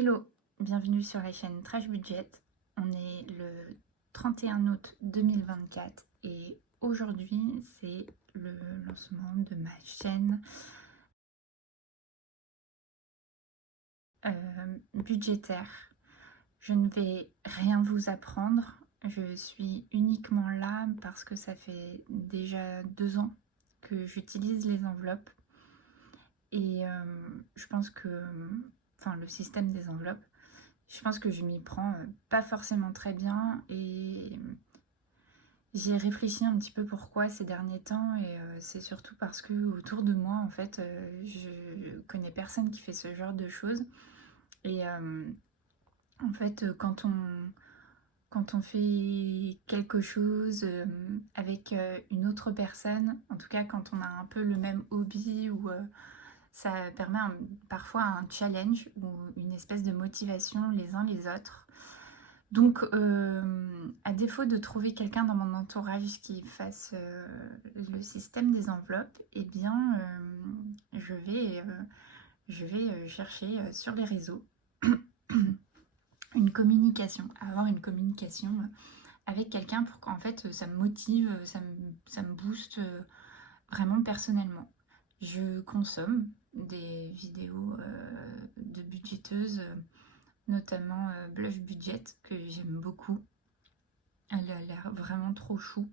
Hello, bienvenue sur la chaîne Trash Budget. On est le 31 août 2024 et aujourd'hui c'est le lancement de ma chaîne budgétaire. Je ne vais rien vous apprendre, je suis uniquement là parce que ça fait déjà 2 ans que j'utilise les enveloppes et je pense que, enfin le système des enveloppes, je pense que je m'y prends pas forcément très bien et j'y ai réfléchi un petit peu pourquoi ces derniers temps et c'est surtout parce que autour de moi en fait je connais personne qui fait ce genre de choses et en fait quand on fait quelque chose avec une autre personne, en tout cas quand on a un peu le même hobby ou ça permet parfois un challenge ou une espèce de motivation les uns les autres. Donc, à défaut de trouver quelqu'un dans mon entourage qui fasse le système des enveloppes, eh bien, je vais chercher sur les réseaux une communication, avoir une communication avec quelqu'un pour qu'en fait ça me motive, ça me booste vraiment personnellement. Je consomme des vidéos de budgeteuses, notamment Blush Budget, que j'aime beaucoup. Elle a l'air vraiment trop chou.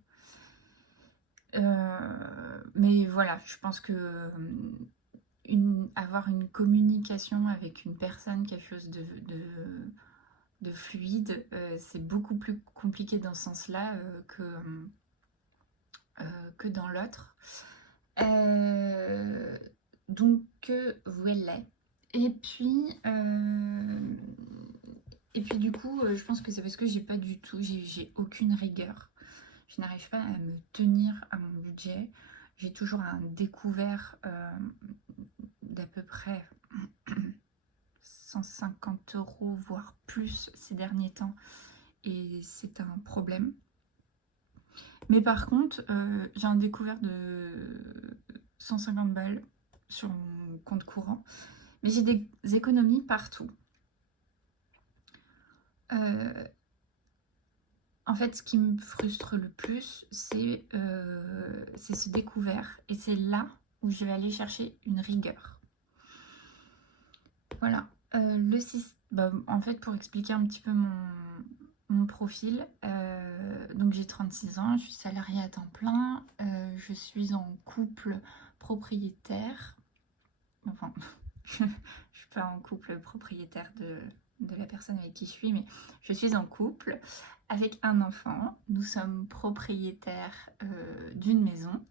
Mais voilà, je pense que avoir une communication avec une personne, quelque chose de fluide, c'est beaucoup plus compliqué dans ce sens-là que dans l'autre. Donc voilà. Et puis, du coup, je pense que c'est parce que j'ai pas du tout, j'ai aucune rigueur. Je n'arrive pas à me tenir à mon budget. J'ai toujours un découvert d'à peu près 150 euros, voire plus ces derniers temps. Et c'est un problème. Mais par contre, j'ai un découvert de 150 balles sur mon compte courant. Mais j'ai des économies partout. En fait, ce qui me frustre le plus, c'est ce découvert. Et c'est là où je vais aller chercher une rigueur. Voilà. En fait, pour expliquer un petit peu mon profil, donc j'ai 36 ans, je suis salariée à temps plein, je suis en couple propriétaire. Enfin, je ne suis pas en couple propriétaire de la personne avec qui je suis, mais je suis en couple avec un enfant. Nous sommes propriétaires d'une maison.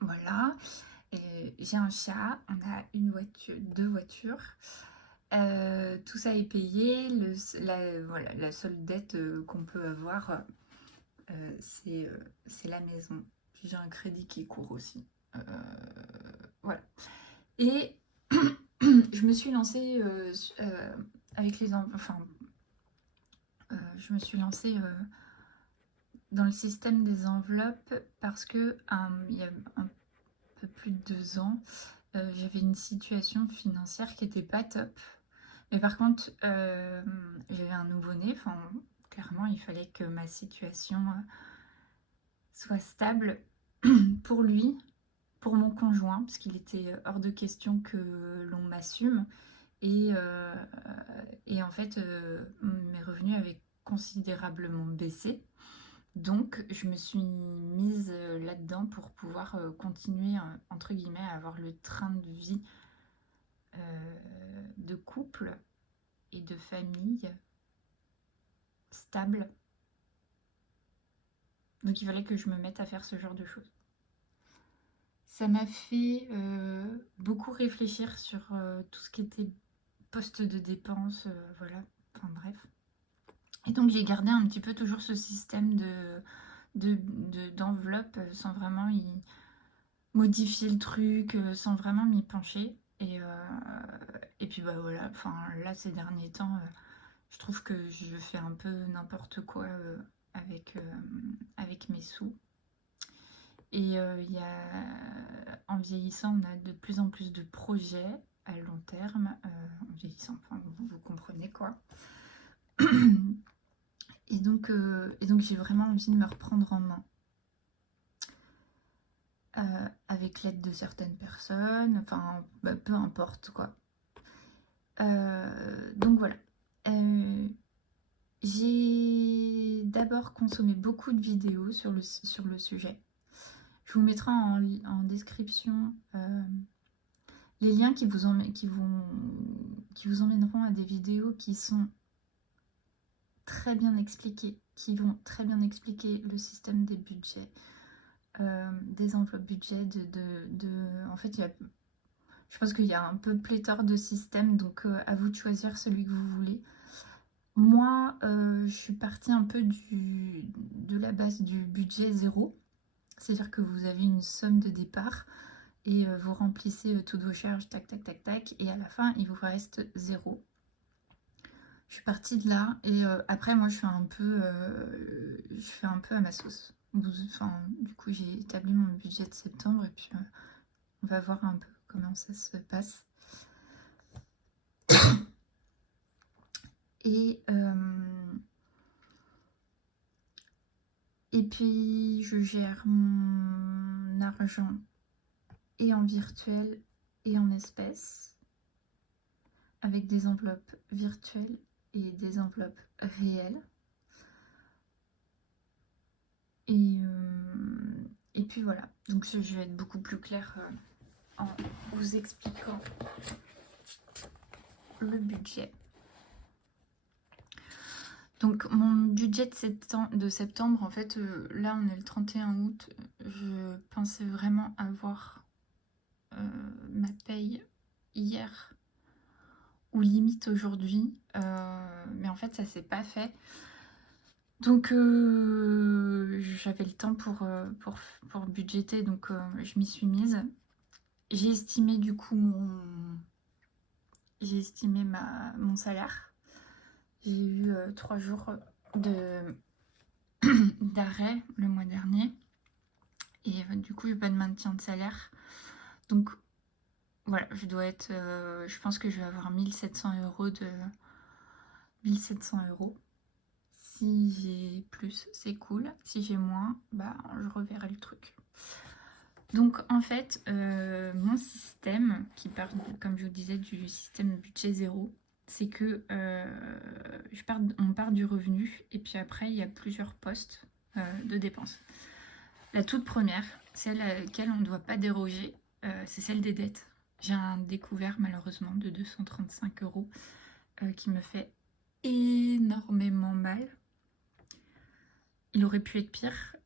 Voilà. J'ai un chat, on a une voiture, 2 voitures. Tout ça est payé. Voilà, la seule dette qu'on peut avoir, c'est la maison. Puis j'ai un crédit qui court aussi. Voilà. Et je me suis lancée avec les enfin, je me suis lancée dans le système des enveloppes parce que il y a un peu plus de 2 ans, j'avais une situation financière qui n'était pas top. Mais par contre, j'avais un nouveau-né, enfin, clairement, il fallait que ma situation soit stable pour lui, pour mon conjoint, parce qu'il était hors de question que l'on m'assume. Et en fait, mes revenus avaient considérablement baissé. Donc, je me suis mise là-dedans pour pouvoir continuer, entre guillemets, à avoir le train de vie de couple et de famille stable. Donc, il fallait que je me mette à faire ce genre de choses. Ça m'a fait beaucoup réfléchir sur tout ce qui était poste de dépenses, voilà, enfin bref. Et donc j'ai gardé un petit peu toujours ce système d'enveloppe sans vraiment y modifier le truc, sans vraiment m'y pencher. Et puis bah voilà, enfin là ces derniers temps, je trouve que je fais un peu n'importe quoi avec mes sous. Et en vieillissant, on a de plus en plus de projets à long terme. En vieillissant, enfin, vous Et donc j'ai vraiment envie de me reprendre en main. Avec l'aide de certaines personnes, enfin bah, peu importe quoi. Donc voilà. J'ai d'abord consommé beaucoup de vidéos sur le sujet. Je vous mettrai en description les liens qui vous emmèneront à des vidéos qui sont très bien expliquées, qui vont très bien expliquer le système des budgets, des enveloppes budget, en fait, je pense qu'il y a un peu pléthore de systèmes, donc à vous de choisir celui que vous voulez. Moi, je suis partie un peu de la base du budget zéro, c'est-à-dire que vous avez une somme de départ et vous remplissez toutes vos charges, tac, tac, tac, tac, et à la fin, il vous reste 0. Je suis partie de là, et après, moi, je fais un peu à ma sauce. Enfin, du coup, j'ai établi mon budget de septembre, et puis on va voir un peu comment ça se passe. Et puis, je gère mon argent et en virtuel et en espèces, avec des enveloppes virtuelles et des enveloppes réelles. Et puis voilà, donc je vais être beaucoup plus claire en vous expliquant le budget. Donc mon budget de septembre, en fait, là on est le 31 août, je pensais vraiment avoir ma paye hier ou limite aujourd'hui, mais en fait ça s'est pas fait. Donc j'avais le temps pour budgéter, donc je m'y suis mise. J'ai estimé du coup mon salaire. J'ai eu 3 jours d'arrêt le mois dernier et du coup pas de maintien de salaire. Donc voilà, je pense que je vais avoir 1700 € 1700 €. Si j'ai plus, c'est cool. Si j'ai moins, bah je reverrai le truc. Donc en fait, mon système, qui part, comme je vous disais, du système budget zéro, c'est que on part du revenu et puis après il y a plusieurs postes de dépenses. La toute première, celle à laquelle on ne doit pas déroger, c'est celle des dettes. J'ai un découvert malheureusement de 235 € qui me fait énormément mal. Il aurait pu être pire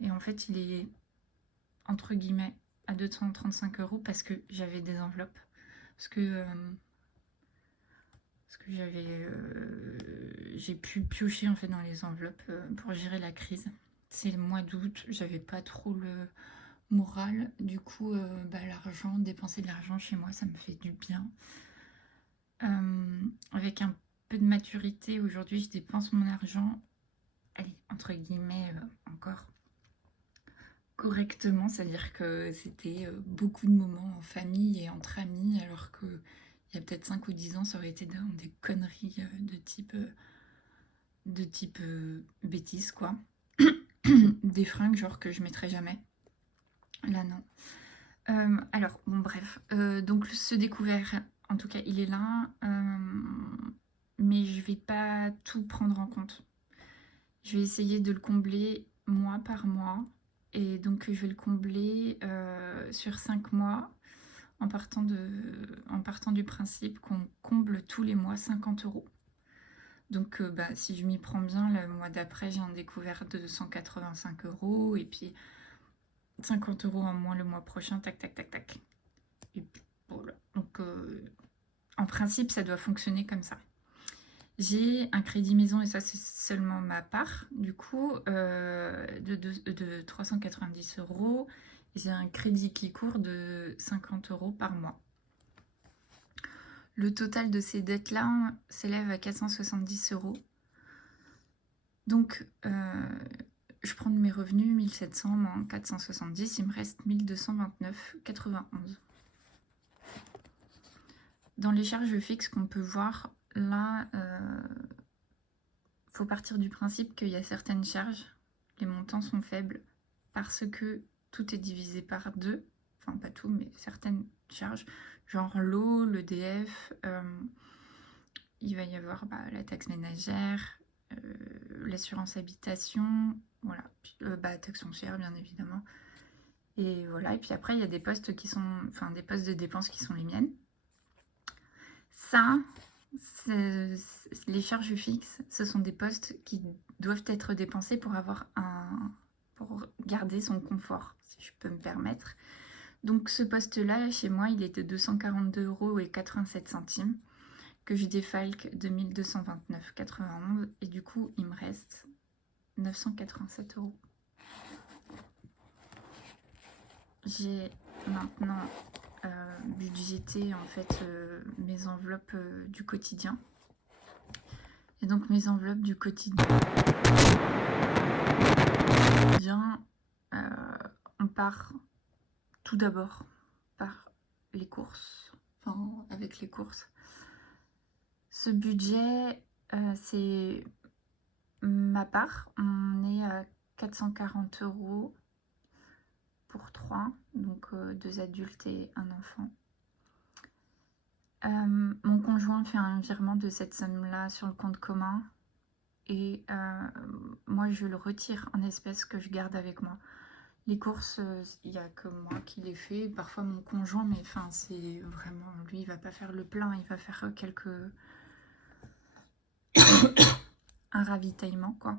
et en fait il est entre guillemets à 235 € parce que j'avais des enveloppes. Parce que j'ai pu piocher en fait dans les enveloppes pour gérer la crise. C'est le mois d'août, j'avais pas trop le moral. Du coup, dépenser de l'argent chez moi, ça me fait du bien. Avec un peu de maturité, aujourd'hui, je dépense mon argent, allez, entre guillemets, encore correctement, c'est-à-dire que c'était beaucoup de moments en famille et entre amis, alors que il y a peut-être 5 ou 10 ans, ça aurait été des conneries de type bêtises, quoi. Des fringues, genre, que je mettrais jamais. Là, non. Alors, bon, bref. Donc, ce découvert, en tout cas, il est là. Mais je vais pas tout prendre en compte. Je vais essayer de le combler mois par mois. Et donc, je vais le combler sur 5 mois en partant du principe qu'on comble tous les mois 50 €. Donc, si je m'y prends bien, le mois d'après, j'ai un découvert de 185 € et puis 50 € en moins le mois prochain, tac, tac, tac, tac. Et puis, voilà. Donc, en principe, ça doit fonctionner comme ça. J'ai un crédit maison et ça, c'est seulement ma part, du coup, de 390 €. J'ai un crédit qui court de 50 € par mois. Le total de ces dettes-là s'élève à 470 €. Donc, je prends de mes revenus 1700 moins 470, il me reste 1229,91. Dans les charges fixes qu'on peut voir, là, faut partir du principe qu'il y a certaines charges, les montants sont faibles parce que tout est divisé par 2, enfin pas tout, mais certaines charges, genre l'eau, l'EDF, il va y avoir la taxe ménagère, l'assurance habitation, voilà, puis, taxe foncière bien évidemment. Et voilà, et puis après il y a des postes qui sont, enfin des postes de dépenses qui sont les miennes. Ça, les charges fixes, ce sont des postes qui doivent être dépensés pour pour garder son confort, si je peux me permettre. Donc ce poste-là, chez moi, il est de 242,87 € que je défalque de 1229,91 et du coup, il me reste 987 €. J'ai maintenant budgété en fait mes enveloppes du quotidien. Et donc mes enveloppes du quotidien, on part tout d'abord par les courses, enfin avec les courses. Ce budget, c'est ma part, on est à 440 € pour 3, donc 2 adultes et un enfant. Mon conjoint fait un virement de cette somme-là sur le compte commun et moi je le retire en espèces que je garde avec moi. Les courses, il n'y a que moi qui les fais, parfois mon conjoint, mais enfin c'est vraiment, lui il va pas faire le plein, il va faire un ravitaillement quoi,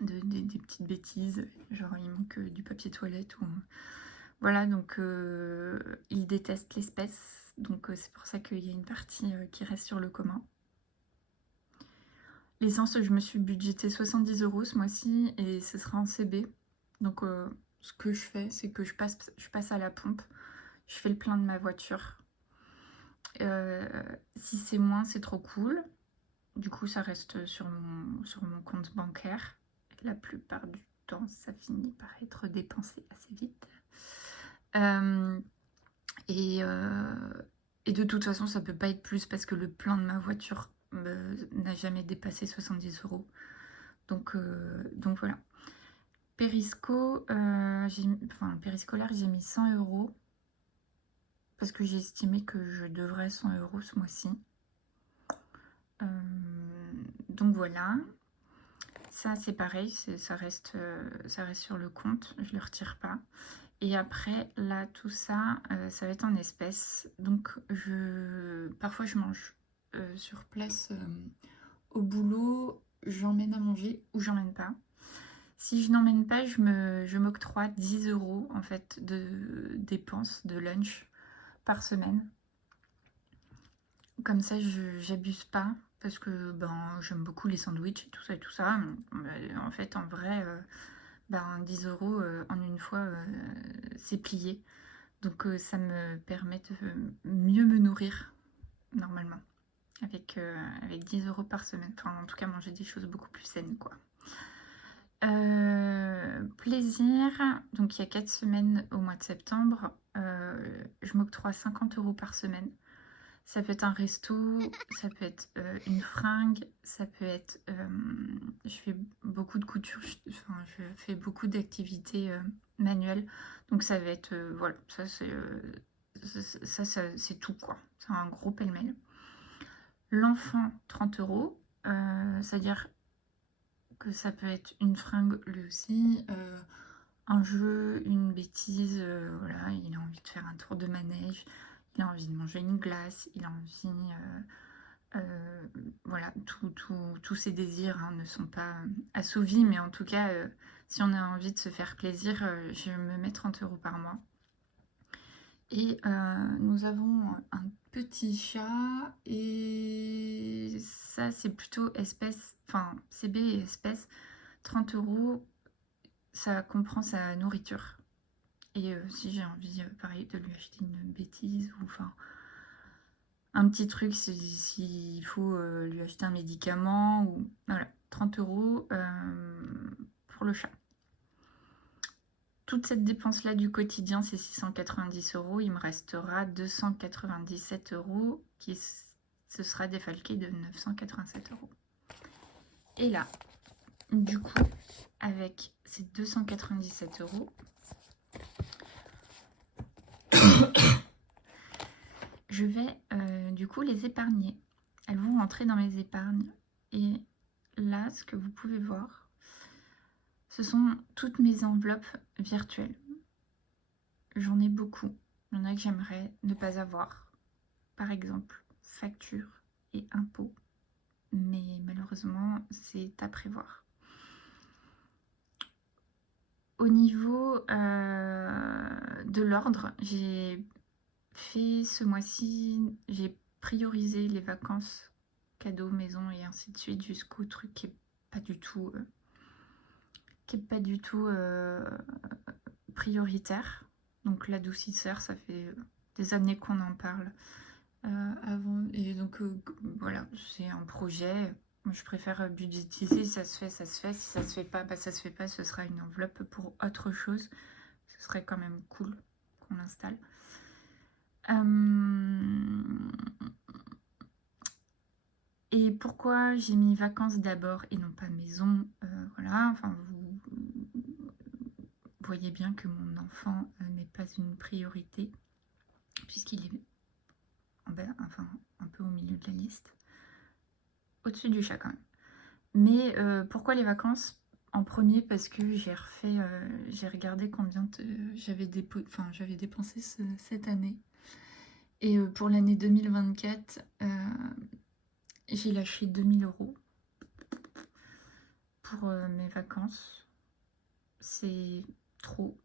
des petites bêtises, genre il manque du papier toilette ou... Voilà, donc il déteste l'espèce, donc c'est pour ça qu'il y a une partie qui reste sur le commun. L'essence, je me suis budgété 70 € ce mois-ci et ce sera en CB. Donc ce que je fais, c'est que je passe à la pompe, je fais le plein de ma voiture. Si c'est moins, c'est trop cool. Du coup, ça reste sur mon compte bancaire. La plupart du temps, ça finit par être dépensé assez vite. Et de toute façon, ça peut pas être plus parce que le plein de ma voiture n'a jamais dépassé 70 €. Donc voilà. Périsco, le périscolaire, j'ai mis 100 € parce que j'ai estimé que je devrais 100 € ce mois-ci. Donc voilà. Ça, c'est pareil, ça reste sur le compte, je le retire pas. Et après, là, tout ça, ça va être en espèces. Donc, parfois, je mange sur place au boulot. J'emmène à manger ou j'emmène pas. Si je n'emmène pas, je m'octroie 10 € en fait de dépenses de lunch par semaine. Comme ça, j'abuse pas parce que j'aime beaucoup les sandwichs et tout ça. En fait, en vrai, 10 € en une fois, c'est plié. Donc ça me permet de mieux me nourrir normalement avec 10 € par semaine. Enfin, en tout cas, manger des choses beaucoup plus saines, quoi. Plaisir, donc il y a 4 semaines au mois de septembre, je m'octroie 50 € par semaine. Ça peut être un resto, ça peut être une fringue, ça peut être... je fais beaucoup de couture, je fais beaucoup d'activités manuelles. Donc ça va être... voilà, ça c'est tout quoi. C'est un gros pêle-mêle. L'enfant, 30 €. C'est-à-dire que ça peut être une fringue lui aussi, un jeu, une bêtise, voilà, il a envie de faire un tour de manège, il a envie de manger une glace, il a envie... voilà, tous ses désirs ne sont pas assouvis, mais en tout cas, si on a envie de se faire plaisir, je me mets 30 € par mois. Et nous avons un petit chat, et ça c'est plutôt espèce, enfin CB et espèce. 30 €, ça comprend sa nourriture. Et si j'ai envie, pareil, de lui acheter une bêtise, ou enfin un petit truc s'il faut lui acheter un médicament, ou voilà, 30 € pour le chat. Toute cette dépense là du quotidien, c'est 690 €. Il me restera 297 € qui se sera défalqué de 987 €. Et là, du coup, avec ces 297 €, je vais du coup les épargner. Elles vont rentrer dans mes épargnes. Et là, ce que vous pouvez voir, ce sont toutes mes enveloppes virtuelles. J'en ai beaucoup. Il y en a que j'aimerais ne pas avoir. Par exemple, factures et impôts. Mais malheureusement, c'est à prévoir. Au niveau de l'ordre, j'ai fait ce mois-ci, j'ai priorisé les vacances, cadeaux, maison et ainsi de suite jusqu'au truc qui est pas du tout, prioritaire. Donc l'adoucisseur, ça fait des années qu'on en parle avant. Et donc voilà, c'est un projet. Moi, je préfère budgétiser. Si ça se fait, ça se fait. Si ça se fait pas, bah, ça se fait pas. Ce sera une enveloppe pour autre chose. Ce serait quand même cool qu'on l'installe. Et pourquoi j'ai mis vacances d'abord et non pas maison, voilà, enfin vous voyez bien que mon enfant n'est pas une priorité puisqu'il est enfin, un peu au milieu de la liste, au-dessus du chat quand même. Mais pourquoi les vacances? En premier parce que j'ai regardé combien j'avais dépensé cette année. Et pour l'année 2024, j'ai lâché 2000 € pour mes vacances. C'est trop,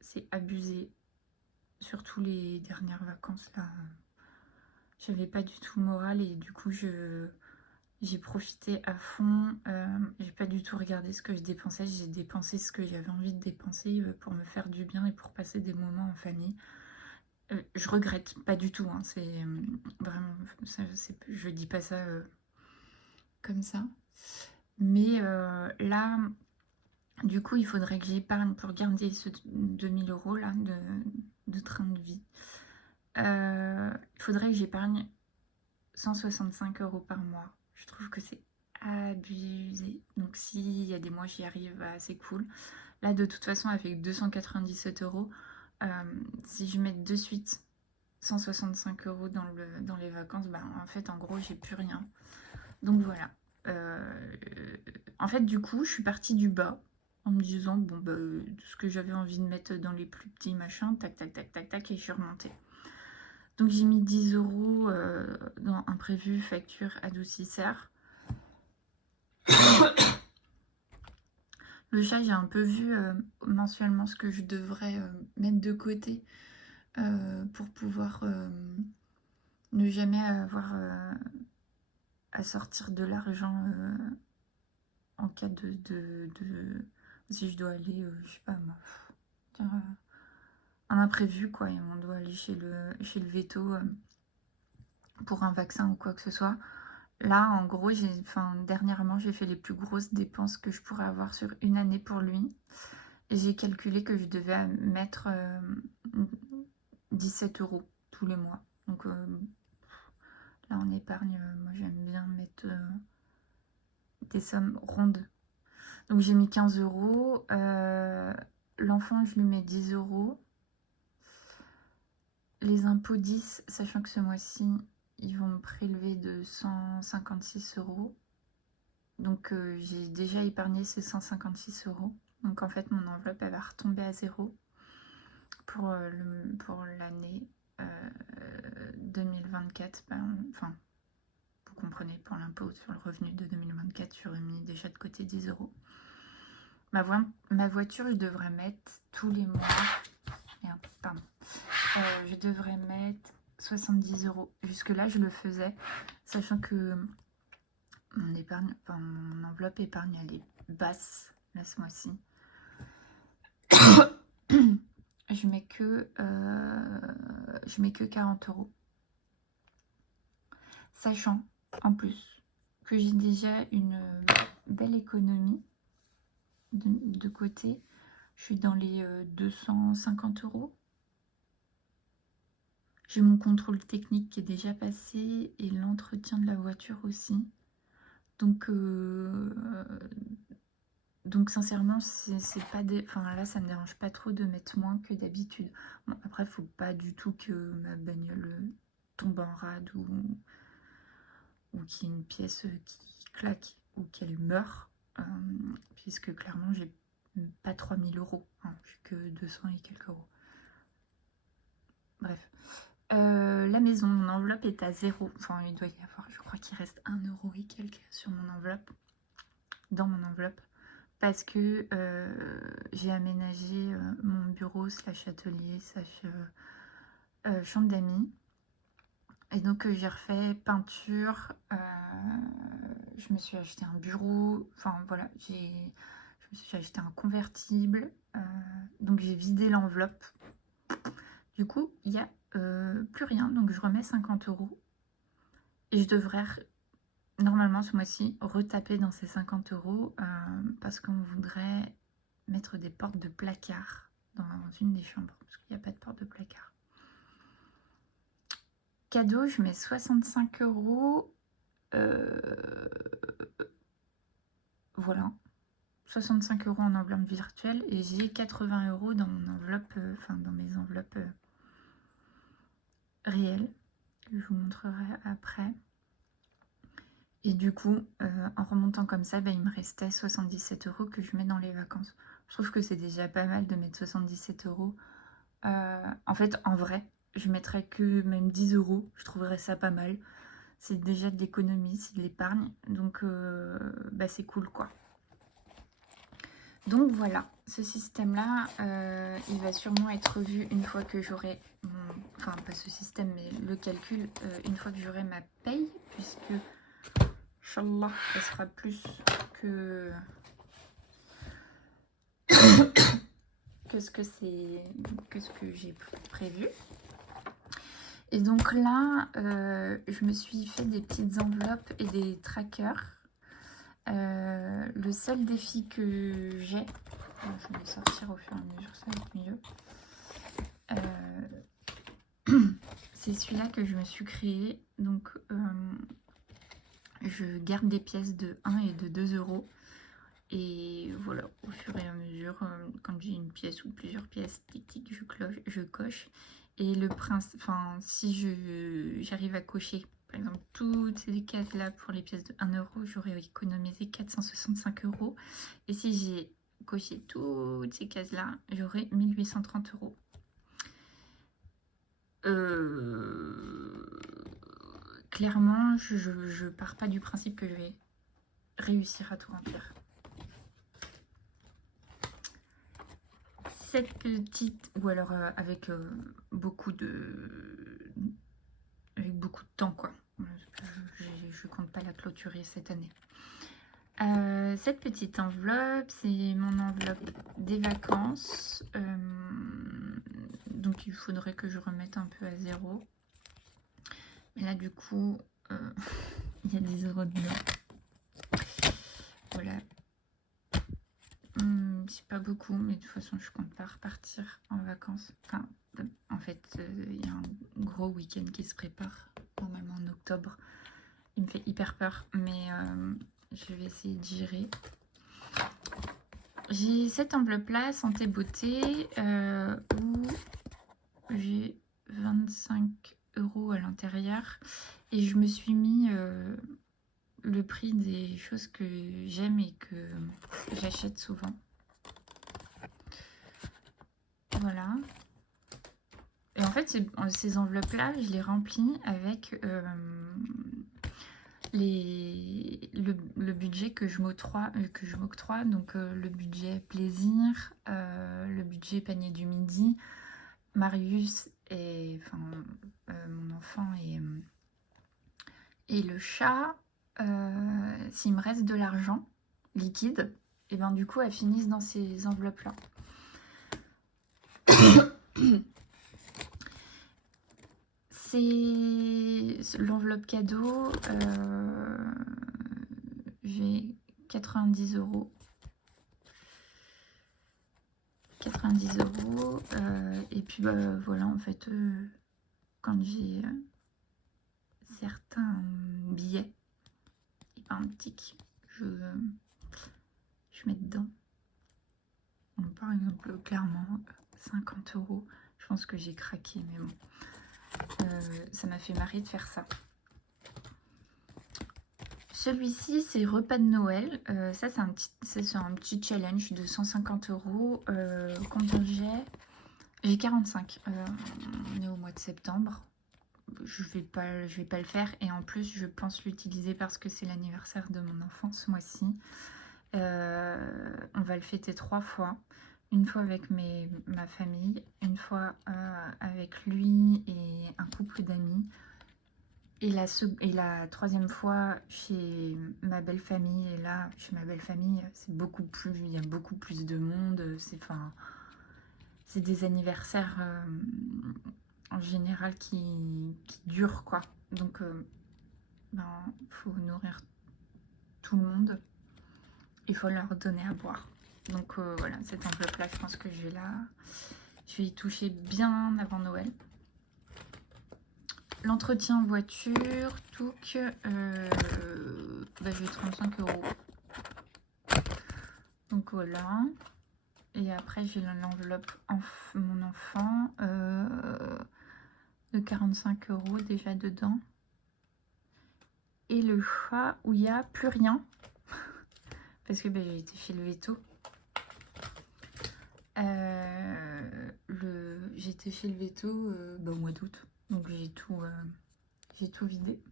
c'est abusé. Surtout les dernières vacances là, j'avais pas du tout le moral et du coup j'ai profité à fond. J'ai pas du tout regardé ce que je dépensais. J'ai dépensé ce que j'avais envie de dépenser pour me faire du bien et pour passer des moments en famille. Je regrette pas du tout, hein, c'est vraiment, je dis pas ça comme ça. Mais là, du coup, il faudrait que j'épargne pour garder ce 2000 € là de train de vie. Il faudrait que j'épargne 165 € par mois. Je trouve que c'est abusé. Donc s'il y a des mois j'y arrive, bah, c'est cool. Là, de toute façon, avec 297 €, si je mets de suite 165 € dans les vacances, bah, en fait, en gros, j'ai plus rien. Donc voilà. En fait, du coup, je suis partie du bas en me disant, bon, bah, ce que j'avais envie de mettre dans les plus petits machins, tac, tac, tac, tac, tac, et je suis remontée. Donc j'ai mis 10 € dans imprévu, facture, adoucisseur. Le chat, j'ai un peu vu mensuellement ce que je devrais mettre de côté pour pouvoir ne jamais avoir à sortir de l'argent en cas de si je dois aller, je sais pas moi, un imprévu quoi, et on doit aller chez le veto pour un vaccin ou quoi que ce soit. Là, en gros, dernièrement, j'ai fait les plus grosses dépenses que je pourrais avoir sur une année pour lui. Et j'ai calculé que je devais mettre 17 € tous les mois. Donc là, en épargne, moi, j'aime bien mettre des sommes rondes. Donc j'ai mis 15 €. L'enfant, je lui mets 10 €. Les impôts 10, sachant que ce mois-ci, ils vont me prélever de 156 €. Donc j'ai déjà épargné ces 156 €. Donc en fait, mon enveloppe, elle va retomber à 0 pour l'année 2024. Enfin, vous comprenez, pour l'impôt sur le revenu de 2024, j'aurais mis déjà de côté 10 €. Ma voiture, je devrais mettre tous les mois... Merde, pardon. Je devrais mettre 70 €. Jusque-là, je le faisais, sachant que mon enveloppe épargne, elle est basse, là, ce mois-ci. Je mets que 40 €. Sachant, en plus, que j'ai déjà une belle économie de côté. Je suis dans les 250 €. J'ai mon contrôle technique qui est déjà passé et l'entretien de la voiture aussi. Donc, donc sincèrement, c'est pas des... Enfin là, ça me dérange pas trop de mettre moins que d'habitude. Bon, après, faut pas du tout que ma bagnole tombe en rade ou qu'il y ait une pièce qui claque ou qu'elle meure. Puisque clairement, j'ai pas 3000 euros. Hein, j'ai que 200 et quelques euros. Bref. La maison, mon enveloppe est à 0. Enfin, il doit y avoir, je crois qu'il reste 1 euro et quelques sur mon enveloppe. Dans mon enveloppe. Parce que j'ai aménagé mon bureau slash atelier slash chambre d'amis. Et donc j'ai refait peinture, je me suis acheté un bureau, enfin voilà, je me suis acheté un convertible, donc j'ai vidé l'enveloppe. Du coup, il n'y a plus rien, donc je remets 50 euros. Et je devrais normalement ce mois-ci retaper dans ces 50 euros parce qu'on voudrait mettre des portes de placard dans une des chambres, parce qu'il n'y a pas de porte de placard. Cadeau, je mets 65 euros. Voilà. 65 euros en enveloppe virtuelle et j'ai 80 euros dans mon enveloppe, enfin dans mes enveloppes réelles. Que je vous montrerai après. Et du coup, en remontant comme ça, il me restait 77 euros que je mets dans les vacances. Je trouve que c'est déjà pas mal de mettre 77 euros. En fait, en vrai, je mettrais que même 10 euros. Je trouverais ça pas mal. C'est déjà de l'économie, c'est de l'épargne. Donc, c'est cool, quoi. Donc voilà, ce système-là, il va sûrement être revu une fois que j'aurai mon... Enfin, pas ce système, mais le calcul, une fois que j'aurai ma paye, puisque, Inch'Allah, ça sera plus que... que ce que j'ai prévu. Et donc là, je me suis fait des petites enveloppes et des trackers. Le seul défi que j'ai, je vais sortir au fur et à mesure, ça va être mieux. C'est celui-là que je me suis créé. Donc, je garde des pièces de 1 et de 2 euros. Et voilà, au fur et à mesure, quand j'ai une pièce ou plusieurs pièces, tic-tic, je coche. Et le principe, enfin, si j'arrive à cocher, par exemple, toutes ces cases-là pour les pièces de 1 euro, j'aurais économisé 465 euros. Et si j'ai coché toutes ces cases-là, j'aurais 1830 euros. Clairement, je pars pas du principe que je vais réussir à tout remplir. Cette petite, ou alors avec beaucoup de temps, quoi. Je compte pas la clôturer cette année. Cette petite enveloppe, c'est mon enveloppe des vacances. Donc il faudrait que je remette un peu à 0. Mais là du coup, il y a 10 euros dedans. Voilà. C'est pas beaucoup, mais de toute façon je compte pas repartir en vacances. Enfin, en fait, il y a un gros week-end qui se prépare, normalement en octobre. Il me fait hyper peur, mais je vais essayer de gérer. J'ai cette enveloppe-là, santé beauté, où j'ai 25 euros à l'intérieur. Et je me suis mis le prix des choses que j'aime et que j'achète souvent. Voilà. Et en fait, ces enveloppes-là, je les remplis avec le budget que je m'octroie. Donc le budget plaisir, le budget panier du midi, Marius et mon enfant et le chat. S'il me reste de l'argent liquide, et ben du coup, elles finissent dans ces enveloppes-là. C'est l'enveloppe cadeau. J'ai 90 euros. 90 euros. Et puis voilà, en fait, quand j'ai certains billets, et pas un tic, je mets dedans. Donc, par exemple, clairement, 50 €. Je pense que j'ai craqué, mais bon. Ça m'a fait marrer de faire ça. Celui-ci, c'est repas de Noël. Ça, c'est un petit challenge de 150 €. Combien j'ai 45. On est au mois de septembre. Je vais pas le faire. Et en plus, je pense l'utiliser parce que c'est l'anniversaire de mon enfant ce mois-ci. On va le fêter 3 fois. Une fois avec ma famille, une fois avec lui et un couple d'amis. Et la troisième fois chez ma belle famille. Et là, chez ma belle famille, il y a beaucoup plus de monde. C'est des anniversaires en général qui durent, quoi. Donc, faut nourrir tout le monde. Il faut leur donner à boire. Donc voilà, cette enveloppe-là, je pense que je vais y toucher bien avant Noël. L'entretien voiture, touc, j'ai 35 €. Donc voilà. Et après, j'ai l'enveloppe mon enfant de 45 € déjà dedans. Et le chat où il n'y a plus rien. Parce que j'ai été chez le veto. J'étais chez le veto au mois d'août. Donc j'ai tout vidé.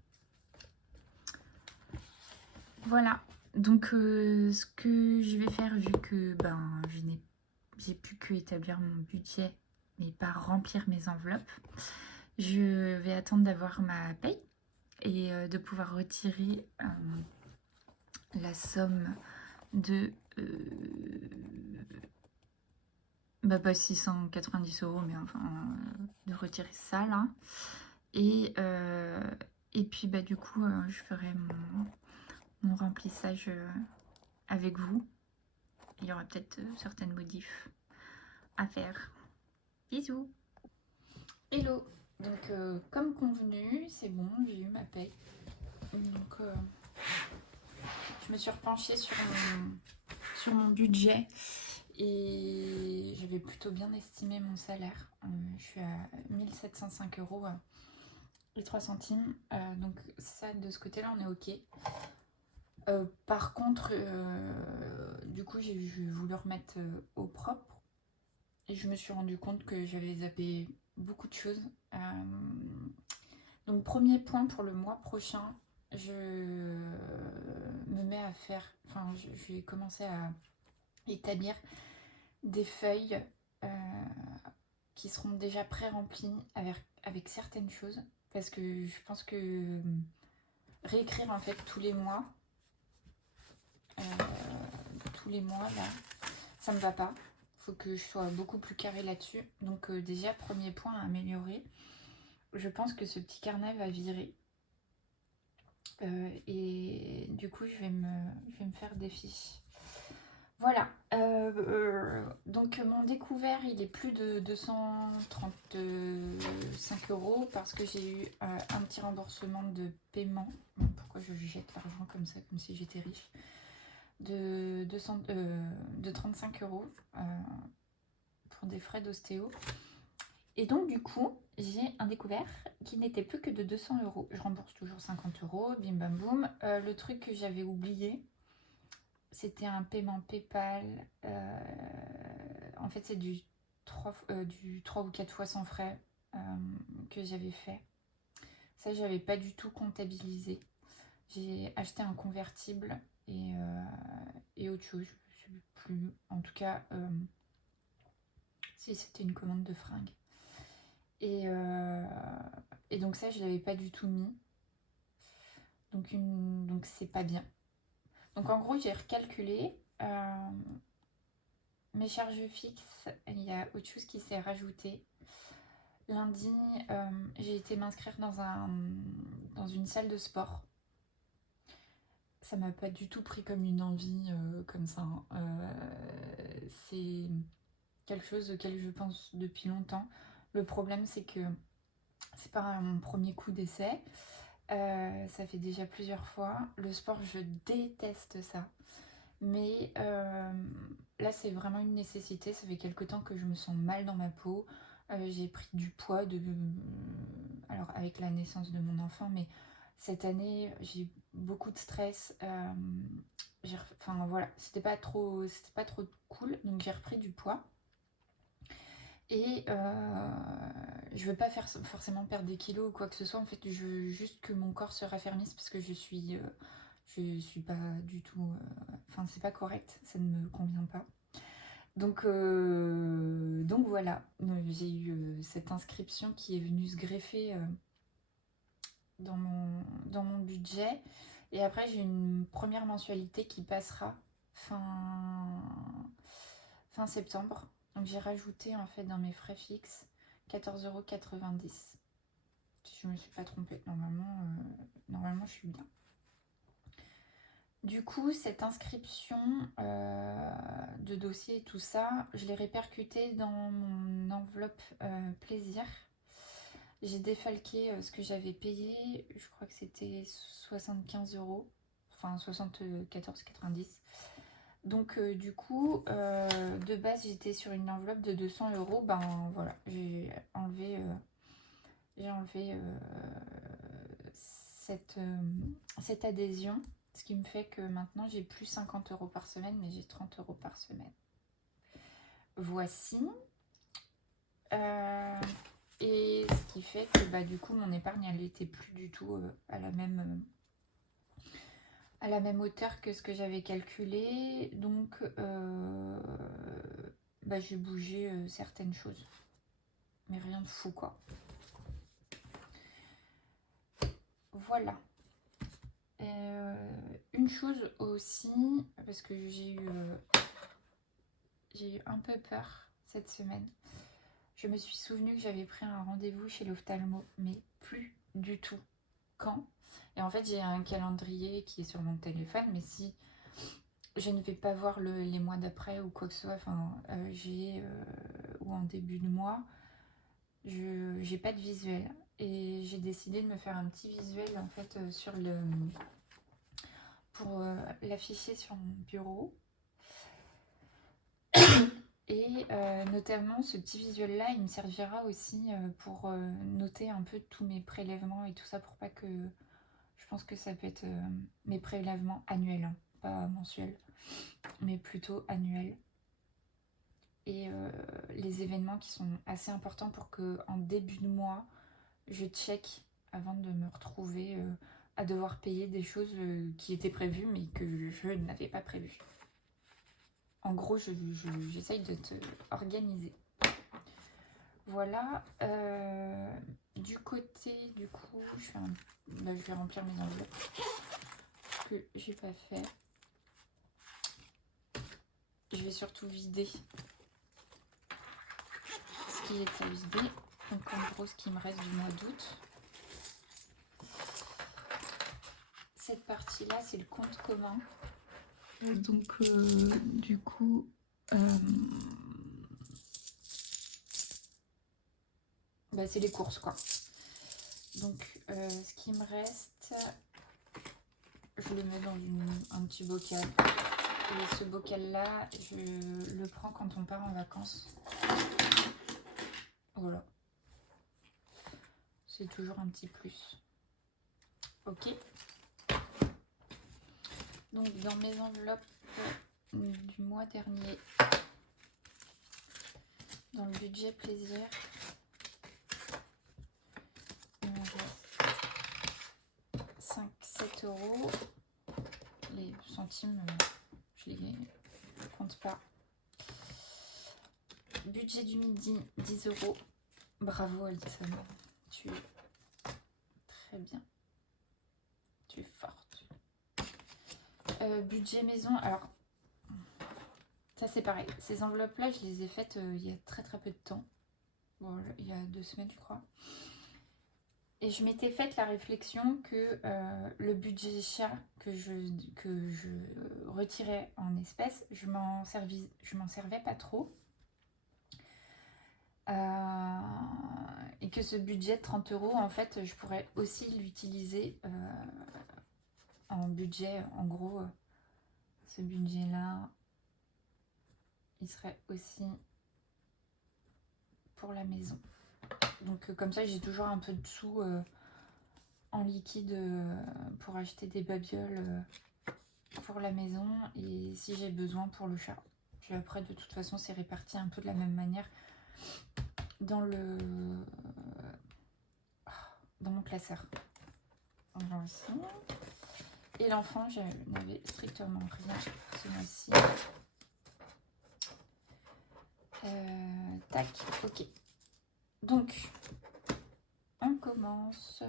Voilà. Donc ce que je vais faire, vu que j'ai plus que établir mon budget, mais pas remplir mes enveloppes, je vais attendre d'avoir ma paye et de pouvoir retirer la somme de pas 690 €, mais enfin de retirer ça là. Et puis du coup je ferai mon remplissage avec vous. Il y aura peut-être certaines modifs à faire. Bisous. Hello. Donc comme convenu, c'est bon, j'ai eu ma paye. Donc je me suis repenchée sur mon budget et j'avais plutôt bien estimé mon salaire. Je suis à 1705 € et 3 centimes. Donc ça, de ce côté-là, on est OK. Par contre, du coup, j'ai voulu remettre au propre et je me suis rendu compte que j'avais zappé beaucoup de choses. Donc, premier point pour le mois prochain, je me mets à faire, je vais commencer à établir des feuilles qui seront déjà pré-remplies avec certaines choses, parce que je pense que réécrire en fait tous les mois là, ça me va pas. Faut que je sois beaucoup plus carré là-dessus. Donc déjà, premier point à améliorer. Je pense que ce petit carnet va virer. Et du coup, je vais me faire des fiches. Voilà. Donc mon découvert, il est plus de 235 € parce que j'ai eu un petit remboursement de paiement. Pourquoi je jette l'argent comme ça, comme si j'étais riche, de 35 € pour des frais d'ostéo. Et donc du coup, j'ai un découvert qui n'était plus que de 200 €. Je rembourse toujours 50 €, bim bam boum. Le truc que j'avais oublié, c'était un paiement PayPal. En fait, c'est du 3 ou 4 fois sans frais que j'avais fait. Ça, j'avais pas du tout comptabilisé. J'ai acheté un convertible et autre chose. Je ne sais plus. En tout cas, si c'était une commande de fringues. Et donc ça, je l'avais pas du tout mis. Donc c'est pas bien. Donc en gros, j'ai recalculé mes charges fixes. Il y a autre chose qui s'est rajouté. Lundi, j'ai été m'inscrire dans une salle de sport. Ça m'a pas du tout pris comme une envie comme ça. C'est quelque chose auquel je pense depuis longtemps. Le problème, c'est que c'est pas mon premier coup d'essai. Ça fait déjà plusieurs fois. Le sport, je déteste ça. Mais là, c'est vraiment une nécessité. Ça fait quelque temps que je me sens mal dans ma peau. J'ai pris du poids alors avec la naissance de mon enfant, mais cette année, j'ai beaucoup de stress. Enfin voilà, c'était pas trop cool. Donc j'ai repris du poids. Et je veux pas forcément perdre des kilos ou quoi que ce soit. En fait, je veux juste que mon corps se raffermisse parce que je suis pas du tout. Enfin, c'est pas correct, ça ne me convient pas. Donc voilà, j'ai eu cette inscription qui est venue se greffer dans mon budget. Et après, j'ai une première mensualité qui passera fin septembre. Donc j'ai rajouté en fait dans mes frais fixes 14,90 €. Si je me suis pas trompée, normalement je suis bien. Du coup, cette inscription de dossier et tout ça, je l'ai répercuté dans mon enveloppe plaisir. J'ai défalqué ce que j'avais payé, je crois que c'était 75 €, enfin 74,90 €. Donc du coup, de base j'étais sur une enveloppe de 200 €. Ben voilà, j'ai enlevé cette adhésion, ce qui me fait que maintenant j'ai plus 50 € par semaine, mais j'ai 30 € par semaine. Voici. Et ce qui fait que bah, du coup mon épargne elle était plus du tout à la même hauteur que ce que j'avais calculé. Donc bah, j'ai bougé certaines choses. Mais rien de fou quoi. Voilà. Une chose aussi, parce que j'ai eu un peu peur cette semaine. Je me suis souvenu que j'avais pris un rendez-vous chez l'ophtalmo, mais plus du tout. Quand? Et en fait, j'ai un calendrier qui est sur mon téléphone, mais si je ne vais pas voir les mois d'après ou quoi que ce soit, enfin, ou en début de mois, j'ai pas de visuel. Et j'ai décidé de me faire un petit visuel en fait pour l'afficher sur mon bureau. Et notamment ce petit visuel là il me servira aussi pour noter un peu tous mes prélèvements et tout ça, pour pas que, je pense que ça peut être mes prélèvements annuels, hein, pas mensuels, mais plutôt annuels. Et les événements qui sont assez importants pour que en début de mois je check avant de me retrouver à devoir payer des choses qui étaient prévues mais que je n'avais pas prévues. En gros, j'essaye d'être organisée. Voilà. Du côté, du coup, je vais remplir mes enveloppes que j'ai pas fait. Je vais surtout vider ce qui est à vider. Donc en gros, ce qui me reste du mois d'août. Cette partie-là, c'est le compte commun. Donc du coup, bah, c'est les courses quoi. Donc ce qui me reste, je le mets dans un petit bocal. Et ce bocal-là, je le prends quand on part en vacances. Voilà. C'est toujours un petit plus. Ok. Donc dans mes enveloppes du mois dernier, dans le budget plaisir, il me reste 5-7 €. Les centimes, je les compte pas. Budget du midi, 10 €. Bravo Alison, tu es très bien. Tu es forte. Budget maison, alors ça c'est pareil. Ces enveloppes là, je les ai faites il y a très peu de temps. Bon, il y a 2 semaines je crois. Et je m'étais faite la réflexion que le budget chat que je retirais en espèces, je m'en servais pas trop. Et que ce budget de 30 euros, en fait, je pourrais aussi l'utiliser en budget. En gros, ce budget-là, il serait aussi pour la maison. Donc comme ça, j'ai toujours un peu de sous en liquide pour acheter des babioles pour la maison et si j'ai besoin pour le chat. Puis après, de toute façon, c'est réparti un peu de la même manière dans mon classeur. Genre ici. Et l'enfant, je n'avais strictement rien ce mois-ci. Tac, ok. Donc, on commence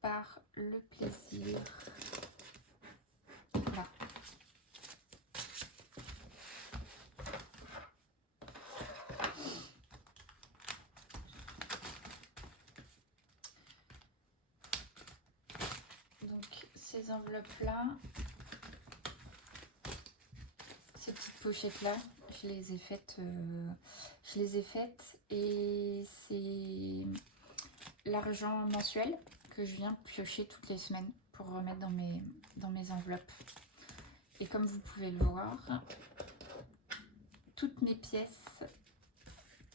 par le plaisir. Là. Donc, ces enveloppes-là, ces petites pochettes-là, je les ai faites et c'est l'argent mensuel que je viens piocher toutes les semaines pour remettre dans mes enveloppes. Et comme vous pouvez le voir, toutes mes pièces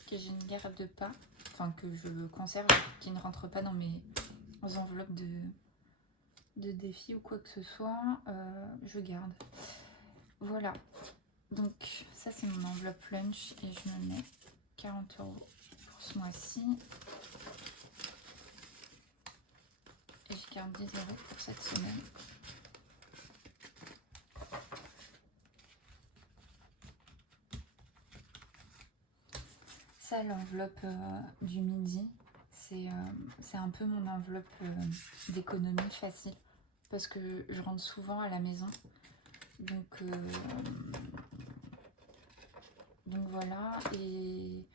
que je ne garde pas, enfin que je conserve, qui ne rentrent pas dans mes enveloppes de défis ou quoi que ce soit, je garde. Voilà. Donc ça c'est mon enveloppe lunch et je me mets 40 € pour ce mois-ci. Et je garde 10 € pour cette semaine. Ça, l'enveloppe du midi, c'est un peu mon enveloppe d'économie facile parce que je rentre souvent à la maison. Donc voilà, et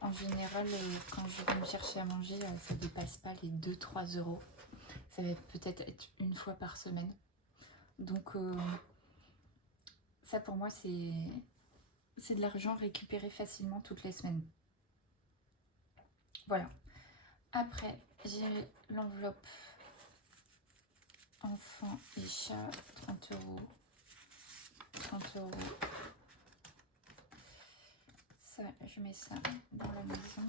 en général, quand je vais me chercher à manger, ça dépasse pas les 2-3 €. Ça va peut-être être une fois par semaine. Donc ça pour moi, c'est de l'argent récupéré facilement toutes les semaines. Voilà. Après, j'ai l'enveloppe enfant et chat, 30 €. 30 €. Ça, je mets ça dans la maison.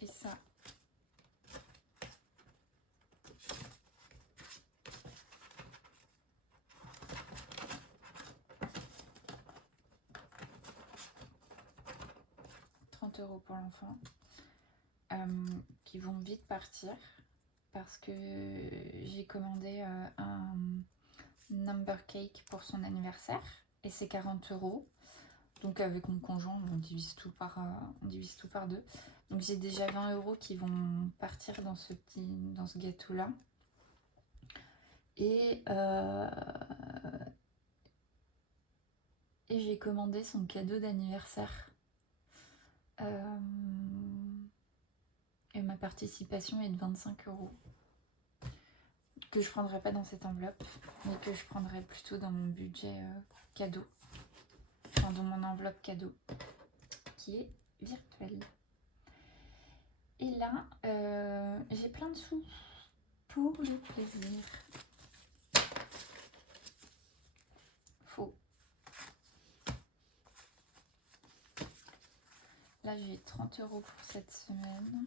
Et ça, € pour l'enfant, qui vont vite partir parce que j'ai commandé un number cake pour son anniversaire et c'est 40 €. Donc avec mon conjoint, on divise tout par 2. Donc j'ai déjà 20 € qui vont partir dans ce gâteau-là. Et j'ai commandé son cadeau d'anniversaire. Et ma participation est de 25 € que je prendrai pas dans cette enveloppe, mais que je prendrai plutôt dans mon budget cadeau, enfin dans mon enveloppe cadeau qui est virtuelle. Et là, j'ai plein de sous pour le plaisir. Faux. Là, j'ai 30 € pour cette semaine.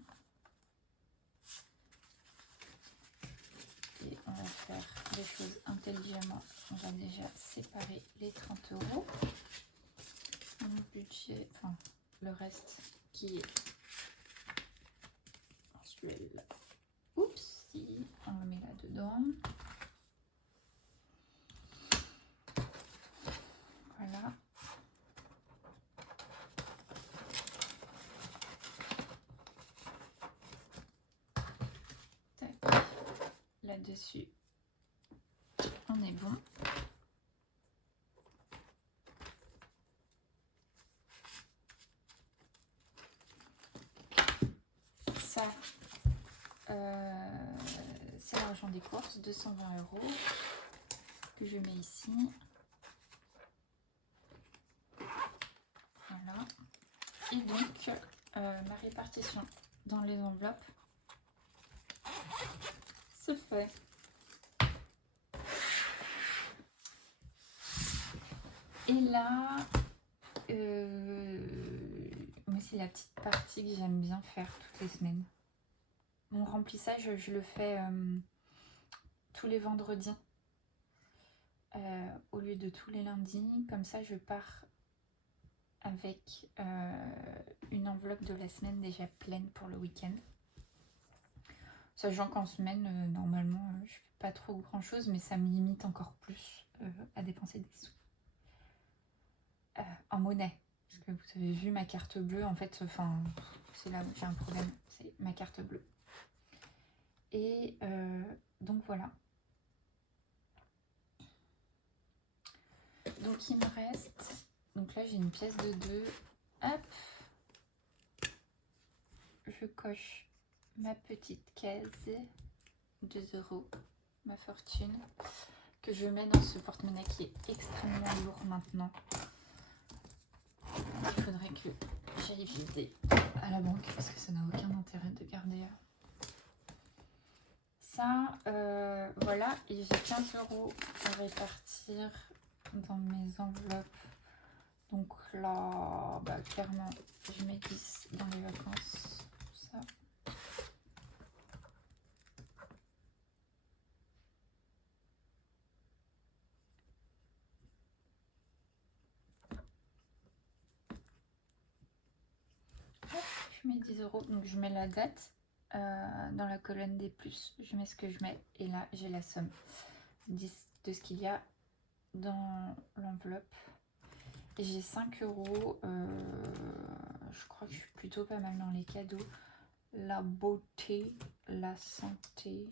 Et on va faire les choses intelligemment. On va déjà séparer les 30 €. Mon budget, enfin le reste qui est mensuel. Oups, on le met là-dedans. Voilà. Là-dessus, on est bon. Ça, c'est l'argent des courses, 220 € que je mets ici. Voilà. Et donc, ma répartition dans les enveloppes se fait. Et là, moi c'est la petite partie que j'aime bien faire toutes les semaines. Mon remplissage, je le fais tous les vendredis au lieu de tous les lundis. Comme ça, je pars avec une enveloppe de la semaine déjà pleine pour le week-end. Sachant qu'en semaine, normalement, je fais pas trop grand chose, mais ça me limite encore plus à dépenser des sous. En monnaie. Parce que vous avez vu ma carte bleue, en fait, enfin, c'est là où j'ai un problème, c'est ma carte bleue. Et donc voilà. Donc il me reste, donc là j'ai une pièce de 2, hop, je coche ma petite case, 2 €, ma fortune, que je mets dans ce porte-monnaie qui est extrêmement lourd maintenant. Il faudrait que j'aille vider à la banque parce que ça n'a aucun intérêt de garder ça. Voilà, et j'ai 15 € à répartir dans mes enveloppes. Donc là, bah, clairement, je mets 10 dans les vacances. Ça. Hop, je mets 10 €, donc je mets la date dans la colonne des plus. Je mets ce que je mets et là, j'ai la somme de ce qu'il y a dans l'enveloppe. Et j'ai 5 €. Je crois que je suis plutôt pas mal dans les cadeaux. La beauté, la santé,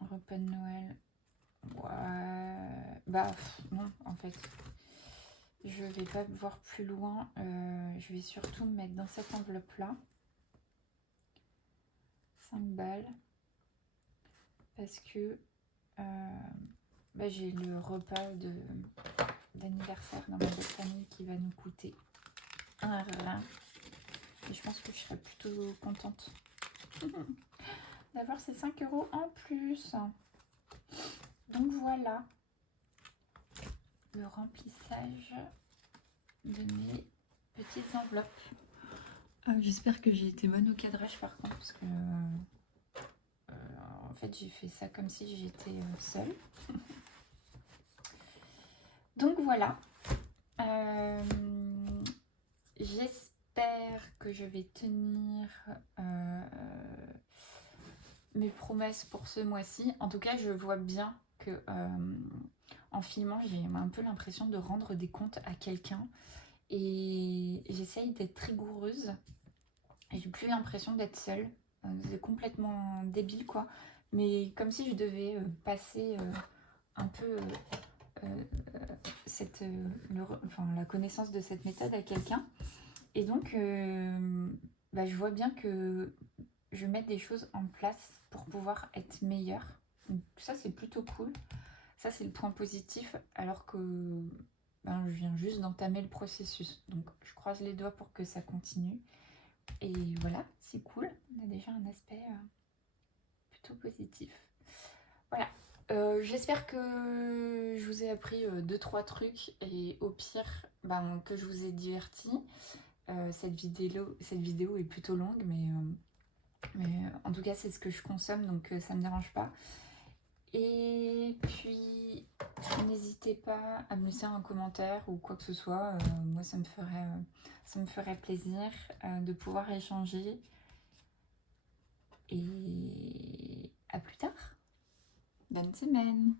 repas de Noël. Ouais, bah non, en fait, je vais pas voir plus loin. Je vais surtout me mettre dans cette enveloppe là 5 balles parce que bah, j'ai le repas d'anniversaire dans ma belle famille qui va nous coûter un rein. Et je pense que je serais plutôt contente d'avoir ces 5 € en plus. Donc voilà le remplissage de mes petites enveloppes. J'espère que j'ai été bonne au cadrage par contre, parce que en fait j'ai fait ça comme si j'étais seule. Donc voilà. J'espère que je vais tenir mes promesses pour ce mois-ci. En tout cas, je vois bien que en filmant, j'ai un peu l'impression de rendre des comptes à quelqu'un. Et j'essaye d'être rigoureuse. J'ai plus l'impression d'être seule. C'est complètement débile, quoi. Mais comme si je devais passer un peu la connaissance de cette méthode à quelqu'un. Et donc, bah, je vois bien que je mets des choses en place pour pouvoir être meilleure. Donc, ça, c'est plutôt cool. Ça, c'est le point positif, alors que ben, je viens juste d'entamer le processus. Donc, je croise les doigts pour que ça continue. Et voilà, c'est cool. On a déjà un aspect plutôt positif. Voilà. J'espère que je vous ai appris 2-3 trucs et au pire, ben, que je vous ai diverti. Cette vidéo est plutôt longue, mais en tout cas, c'est ce que je consomme, donc ça ne me dérange pas. Et puis, n'hésitez pas à me laisser un commentaire ou quoi que ce soit. Moi, ça me ferait plaisir de pouvoir échanger. Et à plus tard. Bonne semaine.